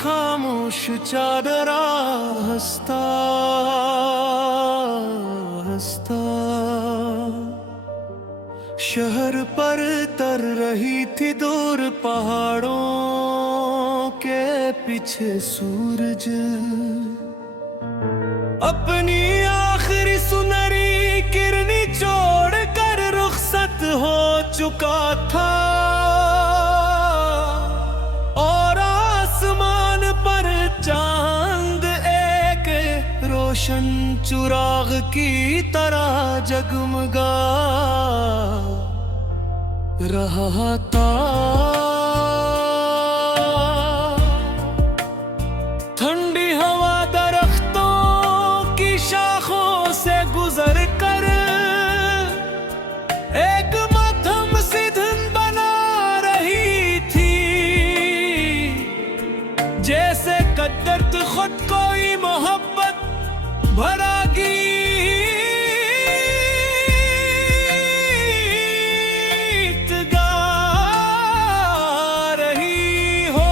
खामोश चादरा हंसता हंसता। शहर पर तर रही थी दूर पहाड़ों के पीछे सूरज। अपनी आखिरी सुनहरी किरनी छोड़कर रुखसत हो चुका था, और आसमान पर चांद एक रोशन चिराग की तरह जगमगा रहा था। ठंडी हवा दरख्तों की शाखों से गुजर कर एक मध्यम सी धुन बना रही थी, जैसे कदरत खुद कोई मोहब्बत भरा गीत गा रही हो।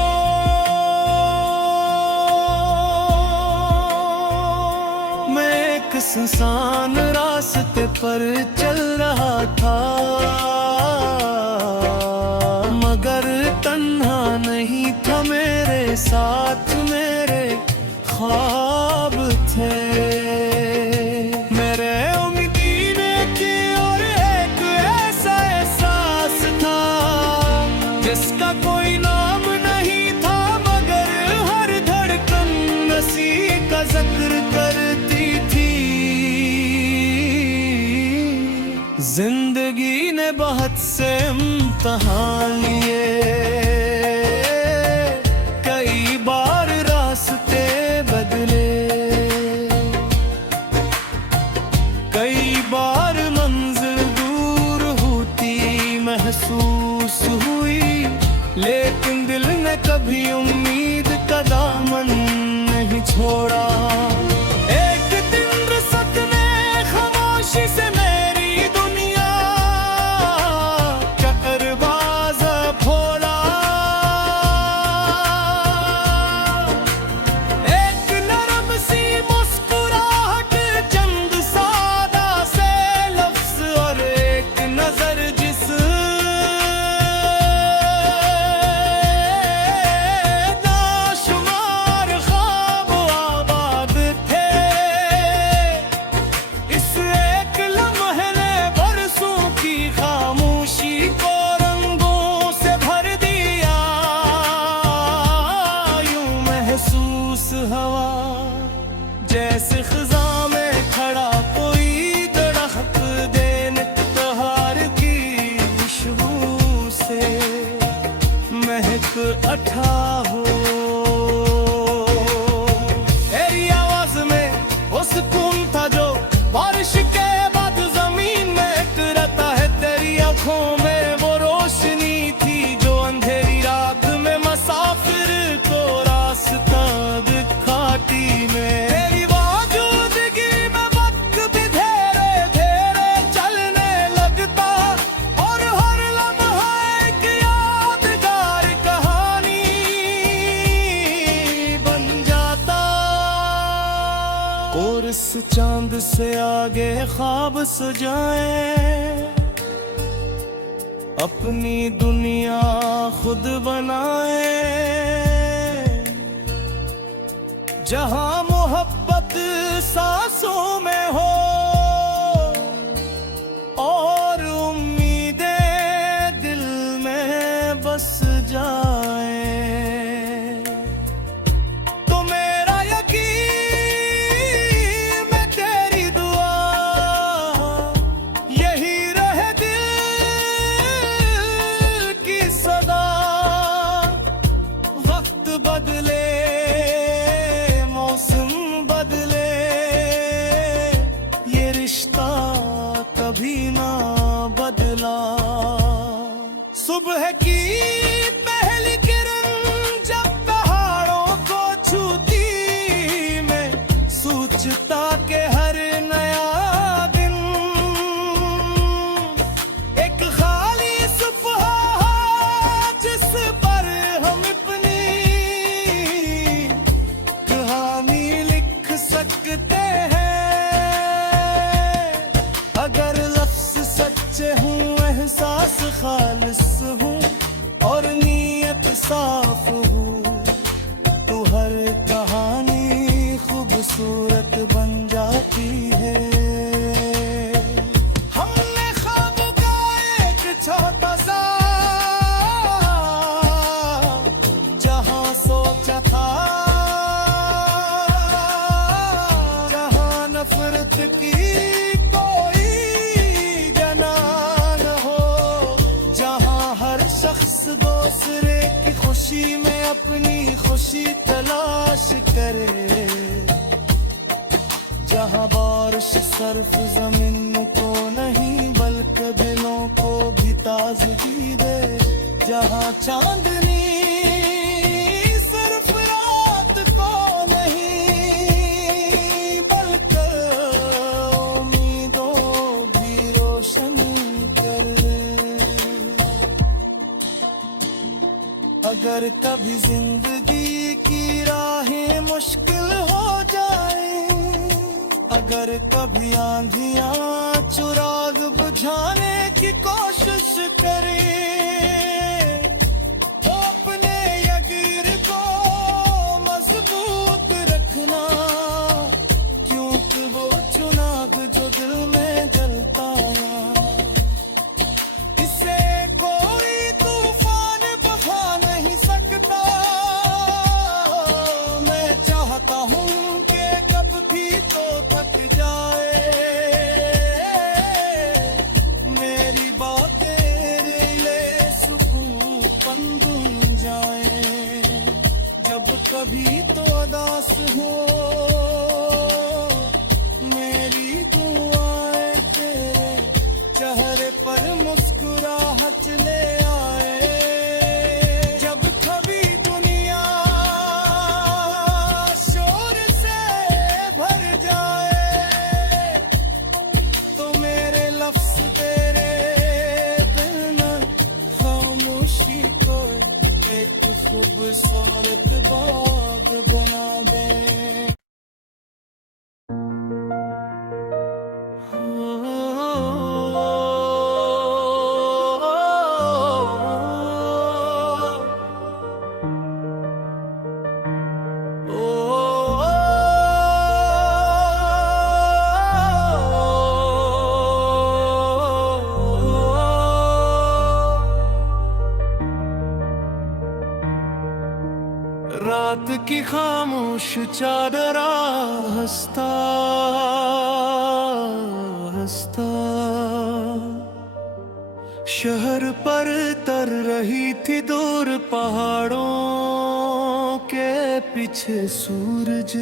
मैं एक सुनसान रास्ते पर चल रहा था, मगर तन्हा नहीं था, मेरे साथ मेरे ख्वाब थे। मेरे उम्मीदें की और एक ऐसा एहसास था जिसका कोई नाम नहीं था, मगर हर धड़कन उसी का जिक्र करती थी। जिंदगी ने बहुत से इम्तिहान लिए, कई बार रास्ते बदले, कई बार मंजिल दूर होती महसूस हुई, लेकिन दिल ने कभी उम्मीद का दामन नहीं छोड़ा। एक दिन रुसत ने खामोशी से मेरी दुनिया का दरवाजा खोला। एक नरम सी मुस्कुराहट, चंद सादा से लफ्ज और एक नजर जिस नाशुमार ख्वाब आबाद थे। इस एक लम्हे ने बरसों की खामोशी को रंगों से भर दिया। यूं महसूस हवा जैसे खिजा में खड़ा कोई दरख्त देने बहार की खुशबू से महक अठा हो। तेरी आवाज में वो सुकून था जो बारिश के बाद जमीन में उतरता है। तेरी आंखों में वो रोशनी थी जो अंधेरी रात में मुसाफिर को रास्ता दिखाती। में तेरी मौजूदगी में वक्त भी धीरे धीरे चलने लगता, और हर लम्हा एक यादगार कहानी बन जाता। और इस चांद से आगे ख्वाब सजाए, अपनी दुनिया खुद बनाए, जहां मोहब्बत सांसों में हो और उम्मीदें दिल में बस जाए। तो मेरा यकीन, मैं तेरी दुआ, यही रहे दिल की सदा। वक्त बदले, मौसम बदले, सच्चे हूँ, एहसास खालिस हूँ और नीयत साफ हूँ। तू हर कहानी खूबसूरत बन जाती है। हमने ख्वाब का एक छोटा सा जहां सोचा था, जहां नफरत की कोई जना न हो, जहां हर शख्स दूसरे की खुशी में अपनी खुशी तलाश करे, जहां बारिश सिर्फ जमीन को नहीं बल्कि दिलों को भी ताजगी दे, जहां चांदनी सिर्फ रात को नहीं बल्कि उम्मीदों भी रोशन करे। अगर कभी जिंदगी की राहें मुश्किल हो जाए, अगर कभी आंधियां चुराग बुझाने की कोशिश करे, तो अपने यकीन को मजबूत रखना, क्योंकि वो चुनाग जो दिल में जलता है, इसे कोई तूफान बहा नहीं सकता। मैं चाहता हूँ कि कब भी तो थक जाए मेरी बातें, तेरे लिए सुकून बन जाए। जब कभी तो उदास हो मेरी दुआएं तेरे चेहरे पर मुस्कुराहट ले आए। जब कभी दुनिया शोर से भर जाए, तो मेरे लफ्ज तेरे बिना खामोशी को एक खूबसूरत बाग बना दे। रात की खामोश चादरा हंसता हंसता शहर पर तर रही थी दूर पहाड़ों के पीछे सूरज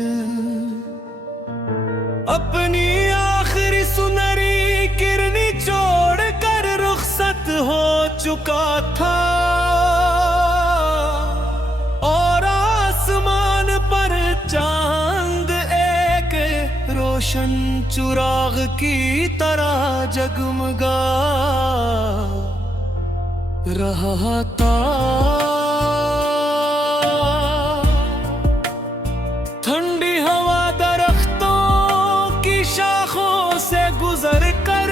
अपनी आखिरी सुनहरी किरनी छोड़कर रुखसत हो चुका था। चांद एक रोशन चुराग की तरह जगमगा रहा था। ठंडी हवा दरख्तों की शाखों से गुजर कर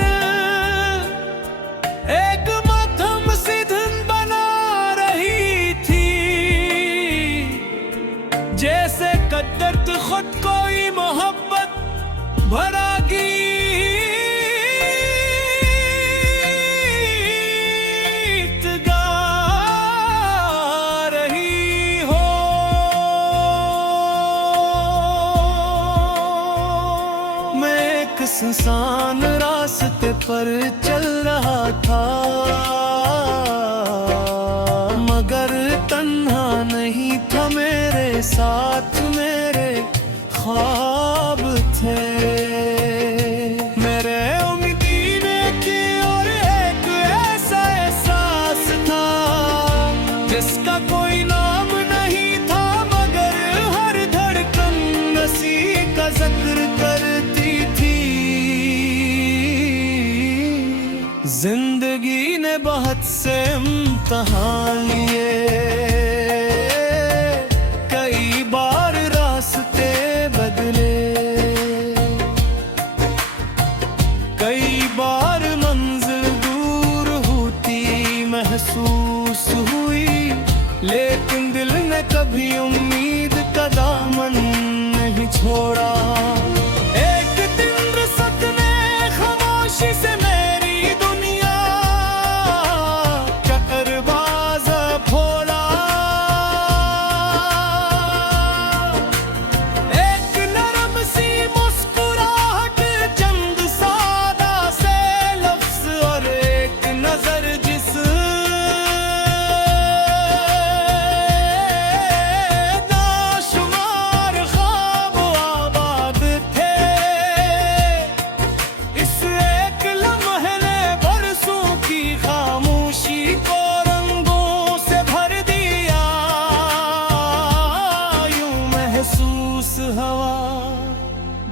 एक मध्यम सी धुन बना रही थी, जैसे कदरत खुद कोई मोहब्बत भरा गीत गा रही हो। मैं एक सुनसान रास्ते पर चल रहा था, मगर तन्हा नहीं था, मेरे साथ मेरे ख्वाब थे। मेरे उम्मीदें थी और एक ऐसा एहसास था जिसका कोई नाम नहीं था, मगर हर धड़कन नसी का जिक्र करती थी। जिंदगी ने बहुत से इम्तिहान लिए, कई बार रास्ते बदले, कई बार मंजिल दूर नहीं छोड़ा। एक दिन रुसत ने खामोशी से मेरी दुनिया चक्करबाज फोड़ा। एक नरम सी मुस्कुराहट, चंद सादा से लफ्ज और एक नजर जिस नाशुमार ख्वाब आबाद थे, इस एक लम्हे ने बरसों की खामोशी को रंगों से भर दिया। यूं महसूस हवा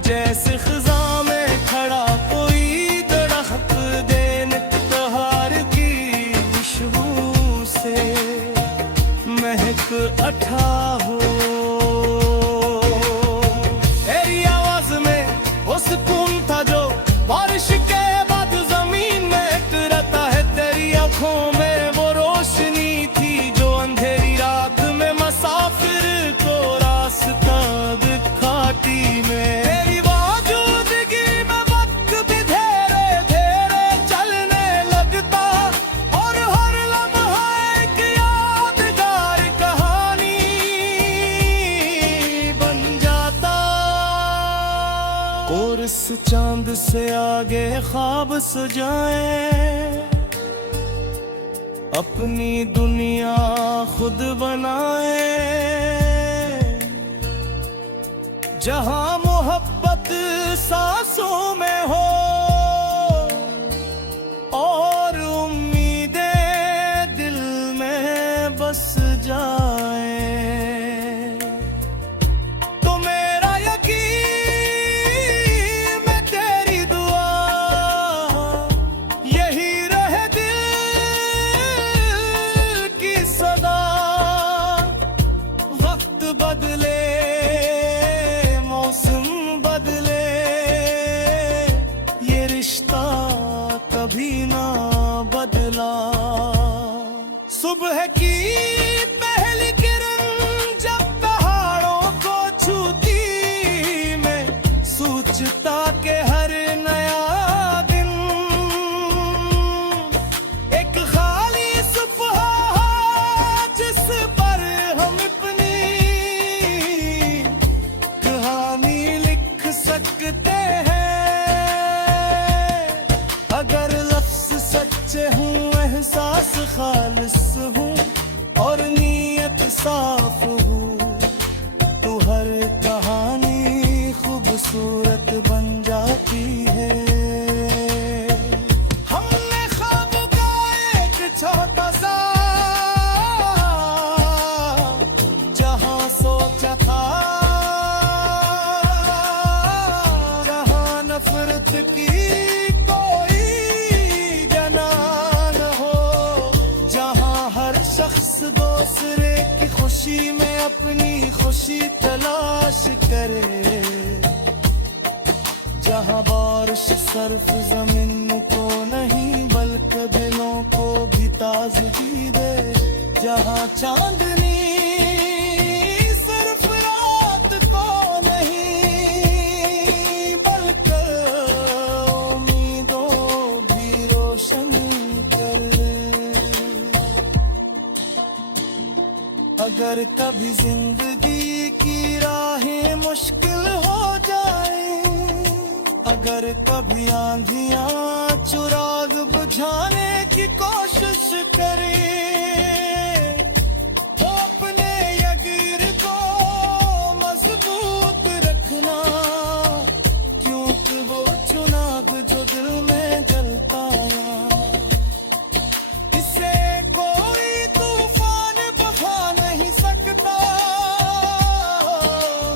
जैसे खिजा में खड़ा कोई दरख्त देनतहार की खुशबू से महक अठा हो। तेरी आवाज में वो सुकून था जो बारिश के बाद जमीन में उतरता है। तेरी आंखों में वो रोशनी थी जो अंधेरी रात में मुसाफिर को रास्ता दिखाती। में तेरी मौजूदगी में वक्त भी धीरे धीरे चलने लगता और हर लम्हा एक यादगार कहानी बन जाता। और इस चांद से आगे ख्वाब सजाए, अपनी दुनिया खुद बनाए, जहां मोहब्बत सांसों में हो और उम्मीदें दिल में बस जाए। तो मेरा यकीन मैं तेरी दुआ यही रहे दिल की सदा। वक्त बदले, मौसम बदले, ये रिश्ता कभी ना बदला। सुबह की पहली किरण जब पहाड़ों को छूती, मैं सोचता के हर नया दिन एक खाली सफ़हा जिस पर हम अपनी कहानी लिख सकते हैं। अगर लफ्ज़ सच्चे हूँ, एहसास खालिस हूँ और नीयत साफ हूँ, तो हर कहानी खूबसूरत बन जाती है। हमने ख्वाब का एक छोटा सा जहां सोचा था, जहां नफरत की कोई जना न हो, जहां हर शख्स दूसरे की खुशी में अपनी खुशी तलाश करे, जहां बारिश सिर्फ जमीन को नहीं बल्कि दिलों को भी ताजगी दे, जहां चांदनी सिर्फ रात को नहीं बल्कि उम्मीदों भी रोशन करे। अगर कभी जिंदगी की राहें मुश्किल हो जाए, अगर कभी आंधियां चुराग बुझाने की कोशिश करे, तो अपने यकीन को मजबूत रखना, क्योंकि वो चुनाग जो दिल में जलता है, इसे कोई तूफान बहा नहीं सकता।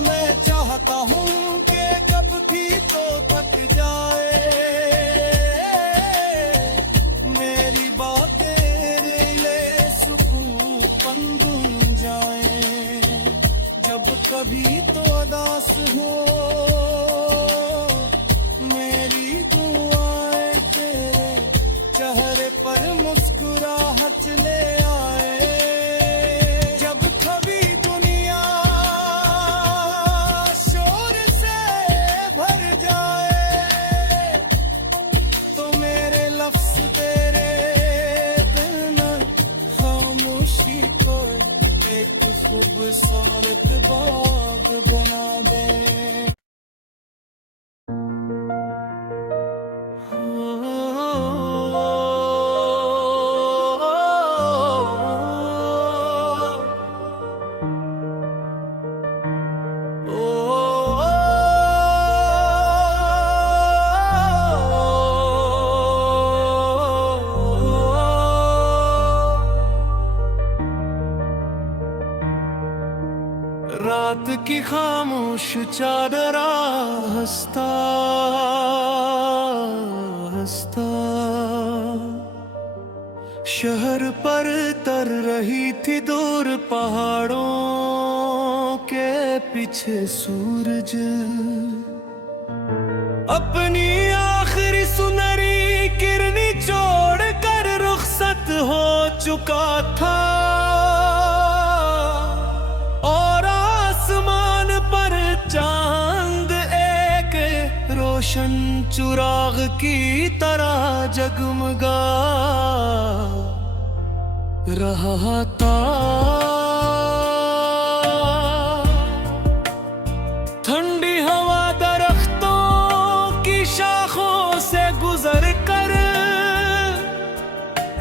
मैं चाहता हूँ कि कब भी तो थक जाए मेरी बातें, तेरे सुकून बन जाए। जब कभी तो उदास हो मेरी दुआएं तेरे चेहरे पर मुस्कुराहट ले आए। जब कभी दुनिया शोर खामोश चादरा हंसता हंसता। शहर पर तर रही थी दूर पहाड़ों के पीछे सूरज। अपनी आखिरी सुनहरी किरनी छोड़कर रुखसत हो चुका था, और आसमान पर चांद एक रोशन चिराग की तरह जगमगा रहा था। ठंडी हवा दरख्तों की शाखों से गुजर कर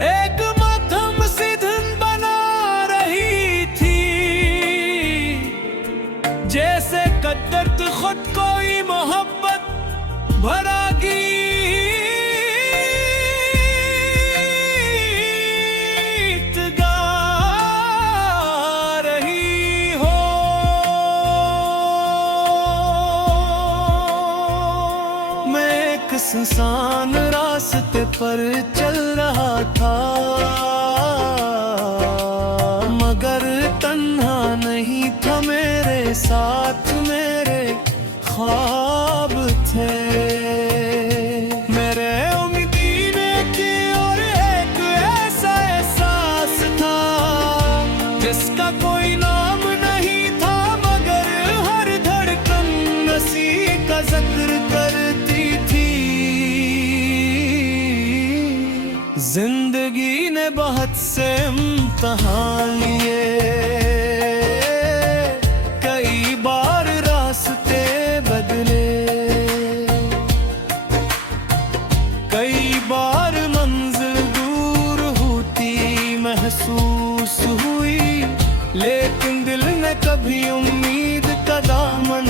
एक मध्यम सी धुन बना रही थी, जैसे कदरत खुद कोई मोहब्बत भरा गीत गा रही हो। मैं एक सुनसान रास्ते पर चल रहा था, मगर तन्हा नहीं था, मेरे साथ मेरे ख्वाब थे। मेरे उम्मीदें की और एक ऐसा एहसास था जिसका कोई नाम नहीं था, मगर हर धड़कन नसी का जिक्र करती थी। जिंदगी ने बहुत से इम्तिहान लिए, कई बार रास्ते बदले, कई बार मंजिल दूर होती महसूस हुई, लेकिन दिल ने कभी उम्मीद का दामन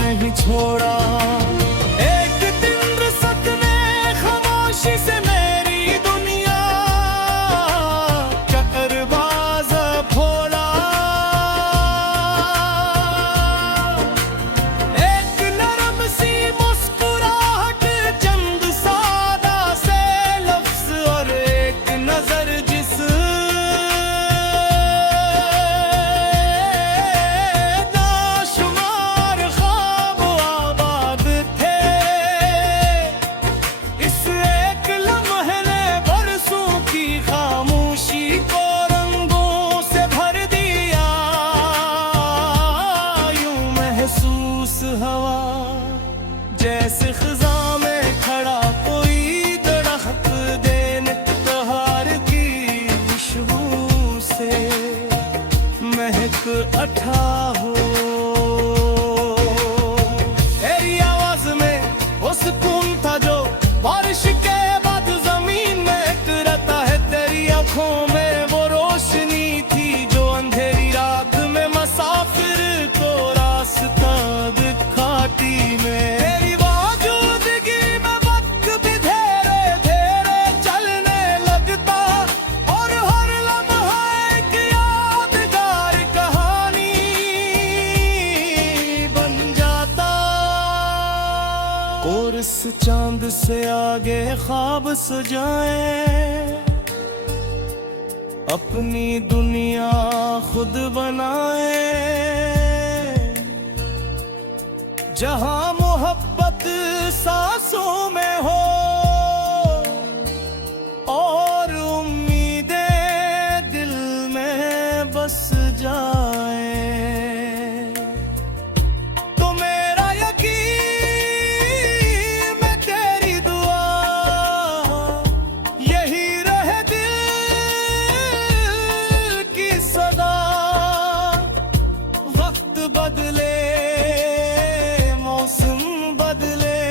नहीं छोड़ा। एक दिन रुसत ने खामोशी से मेरी दुनिया का दरवाजा खोला। एक नरम सी मुस्कुराहट, चंद सादा से लफ्ज और एक नजर जिस नाशुमार ख्वाब आबाद थे। इस एक लम्हे ने बरसों की खामोशी को रंगों से भर दिया। यूं महसूस हवा जैसे खिजा में खड़ा कोई दरख्त देने बहार की खुशबू से महक अठा हो। तेरी आवाज में वो सुकून था जो बारिश के बाद जमीन में उतरता है। तेरी आंखों में वो रोशनी थी जो अंधेरी रात में मुसाफिर को रास्ता दिखाती। में तेरी मौजूदगी में वक्त भी धीरे धीरे चलने लगता, और हर लम्हा एक यादगार कहानी बन जाता। और इस चांद से आगे ख्वाब सजाए, अपनी दुनिया खुद बनाए, जहां मोहब्बत सांसों में हो और उम्मीदें दिल में बस जाए। तो मेरा यकीन में तेरी दुआ यही रहे दिल की सदा। वक्त बदले, मौसम बदले,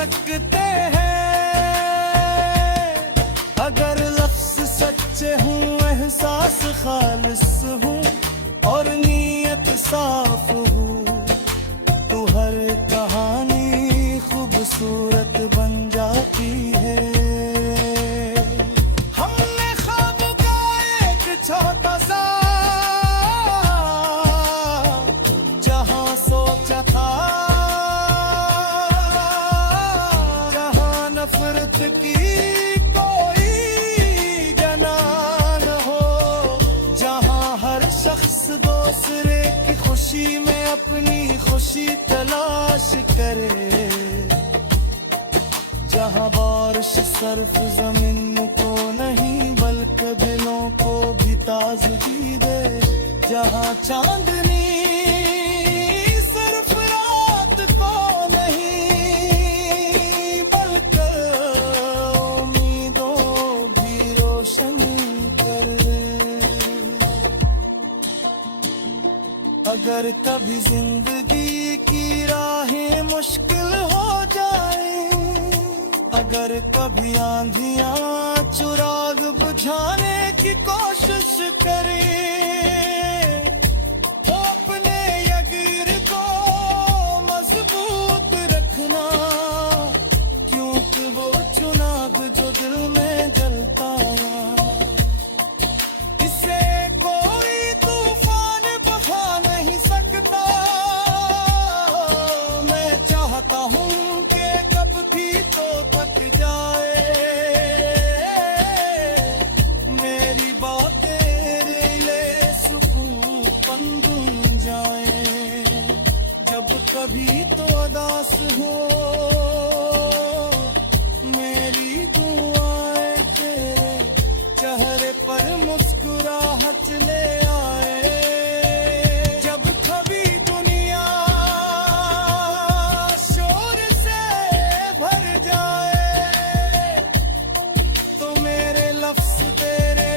सकते हैं। अगर लफ्ज़ सच्चे हूँ, एहसास खालिस हूँ और नीयत साफ हूँ, तो हर कहानी खूबसूरत बन जाती है। हमने ख्वाब का एक छोटा सा जहां सोचा था, जहां नफरत की कोई जना न हो, जहां हर शख्स दूसरे की खुशी में अपनी खुशी तलाश करे, जहां बारिश सिर्फ जमीन को नहीं बल्कि दिलों को भी ताजगी दे, जहां चांदनी सिर्फ रात को नहीं बल्कि उम्मीदों भी रोशन करे। अगर कभी जिंदगी की राहें मुश्किल हो जाए, अगर कभी आंधियां चिराग बुझाने की कोशिश करें, तो अपने यकीन को मजबूत रखना, क्योंकि वो चुनाव जो दिल में जलता इसे कोई तूफान बहा नहीं सकता। मैं चाहता हूँ कि कब भी तो थक जाए मेरी बातें, तेरे लिए सुकून बन जाए। जब कभी तो उदास हो मेरी दुआएं तेरे चेहरे पर मुस्कुराहट ले आए। जब कभी दुनिया शोर से भर जाए, तो मेरे लफ्ज़ तेरे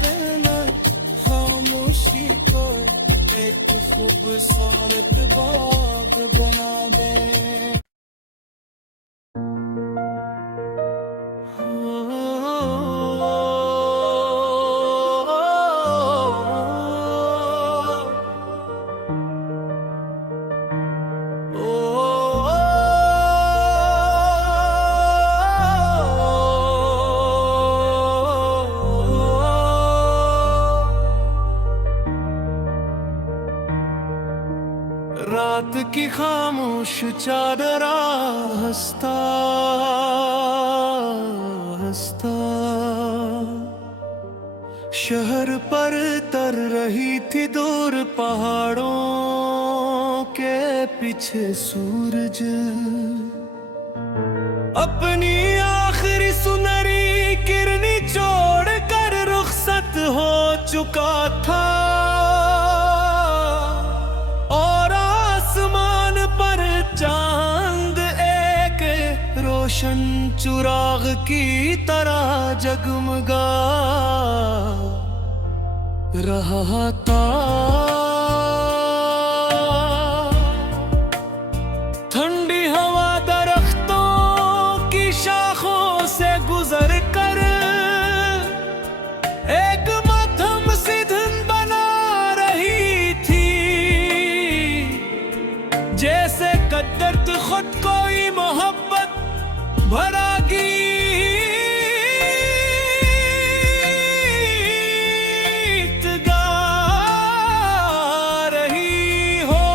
बिना खामोशी को एक खूबसूरत बाग बना दे। रात की खामोश चादरा हंसता हंसता शहर पर तर रही थी दूर पहाड़ों के पीछे सूरज अपनी आखिरी सुनहरी किरनी छोड़ कर रुखसत हो चुका था। चांद एक रोशन चिराग की तरह जगमगा रहा था। ठंडी हवा दरख्तों की शाखों से गुजर कर एक मध्यम सी धुन बना रही थी, जैसे कदरत खुद कोई मोहब्बत भरा गीत गा रही हो।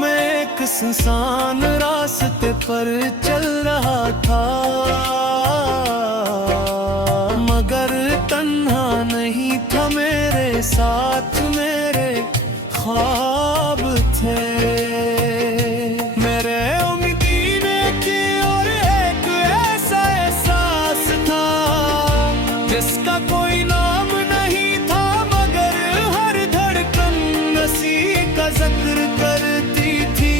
मैं एक सुनसान रास्ते पर चल रहा था, मगर तन्हा नहीं था, मेरे साथ मेरे ख्वाब थे। मेरे उम्मीदें की और एक ऐसा एहसास था जिसका कोई नाम नहीं था, मगर हर धड़कन नसी का जिक्र करती थी।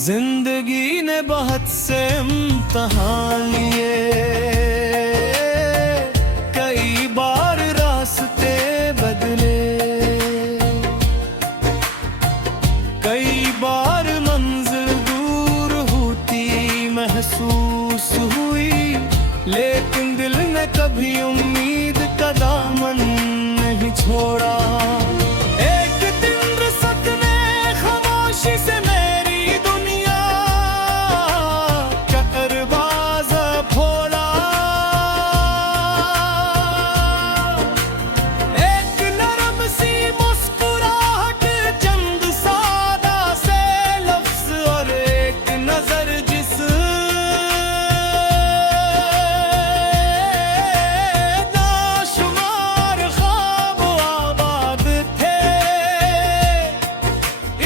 जिंदगी ने बहुत से इम्तिहान लिए, कई बार रास्ते बदले, नहीं छोड़ा। एक दिन रसक ने खामोशी से मेरी दुनिया कहरबाज फोड़ा। एक नरम सी मुस्कुराहट, चंद सादा से लफ्ज और एक नजर जिस नाशुमार ख्वाब आबाद थे,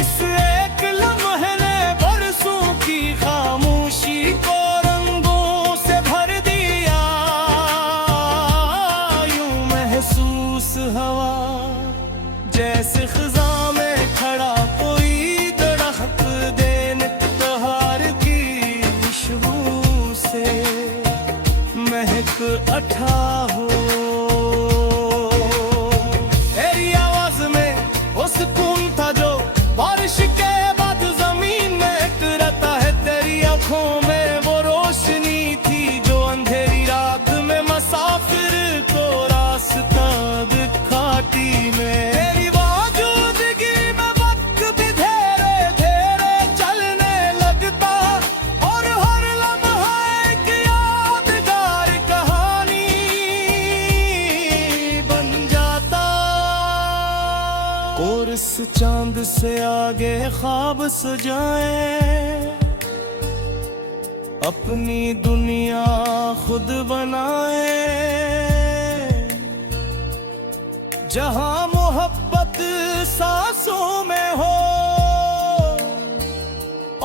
इस एक लम्हे ने बरसों की खामोशी को रंगों से भर दिया। यूं महसूस हवा जैसे खिजा में खड़ा कोई दरख्त देने बहार की खुशबू से महक अठा हो। तेरी आवाज में वो सुकून था जो बारिश के बाद जमीन में उतरता है। तेरी आंखों में वो रोशनी थी जो अंधेरी रात में मुसाफिर को रास्ता दिखाती। में तेरी मौजूदगी में वक्त भी धीरे धीरे चलने लगता और हर लम्हा एक यादगार कहानी बन जाता। और इस चांद से आगे ख्वाब सजाए, अपनी दुनिया खुद बनाए, जहां मोहब्बत सांसों में हो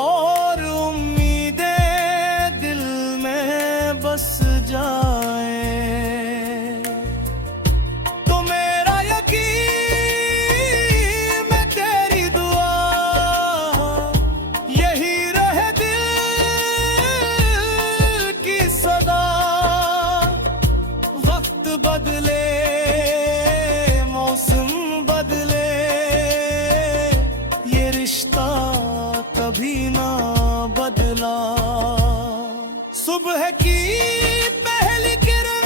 और उम्मीदें दिल में बस जाए। तो मेरा यकीन में तेरी दुआ यही रहे दिल की सदा। वक्त बदले, मौसम बदले, ये रिश्ता कभी ना बदला। सुबह की पहली किरण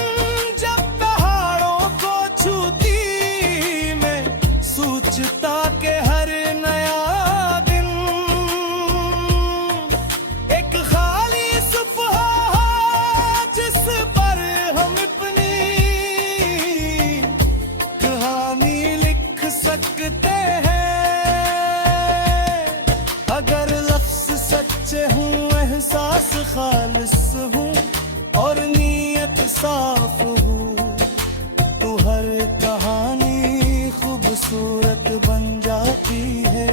जब पहाड़ों को छूती, मैं सोचता के हर नया दिन एक खाली सफ़हा जिस पर हम अपनी कहानी लिख सकते हैं। अगर लफ्ज़ सच्चे हूँ, एहसास खालिस हूँ और नीयत साफ हूँ, तो हर कहानी खूबसूरत बन जाती है।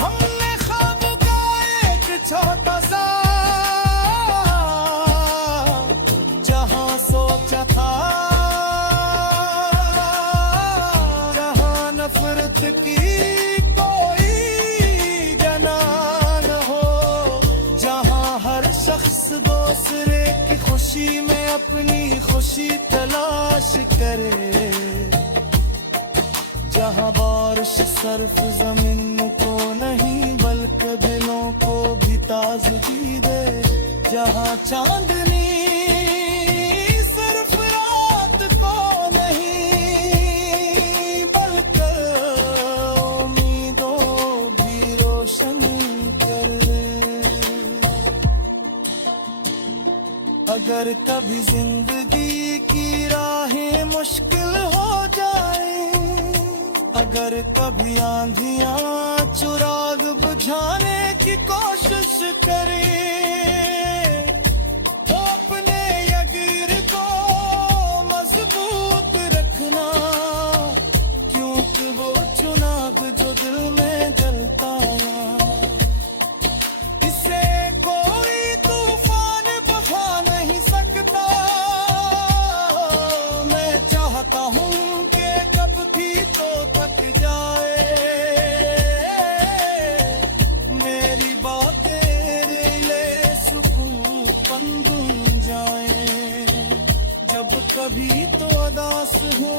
हमने ख्वाब का एक छोटा सा जहां सोचा था, जहां नफरत की कोई जना न हो, जहां हर शख्स दूसरे की खुशी में अपनी खुशी तलाश करे, जहां बारिश सिर्फ जमीन को नहीं बल्कि दिलों को भी ताजगी दे, जहां चांदनी सिर्फ रात को नहीं बल्कि उम्मीदों भी रोशन करे। अगर कभी जिंदगी की राहें मुश्किल हो जाए, अगर कभी आंधियां चुराग बुझाने की कोशिश करे, तो अपने यकीन को मजबूत रखना, क्योंकि वो चुनाव जो दिल में जलता इसे कोई तूफान बहा नहीं सकता। मैं चाहता हूँ कि कब भी तो थक जाए मेरी बातें, तेरे सुकून बन जाए। जब कभी तो उदास हो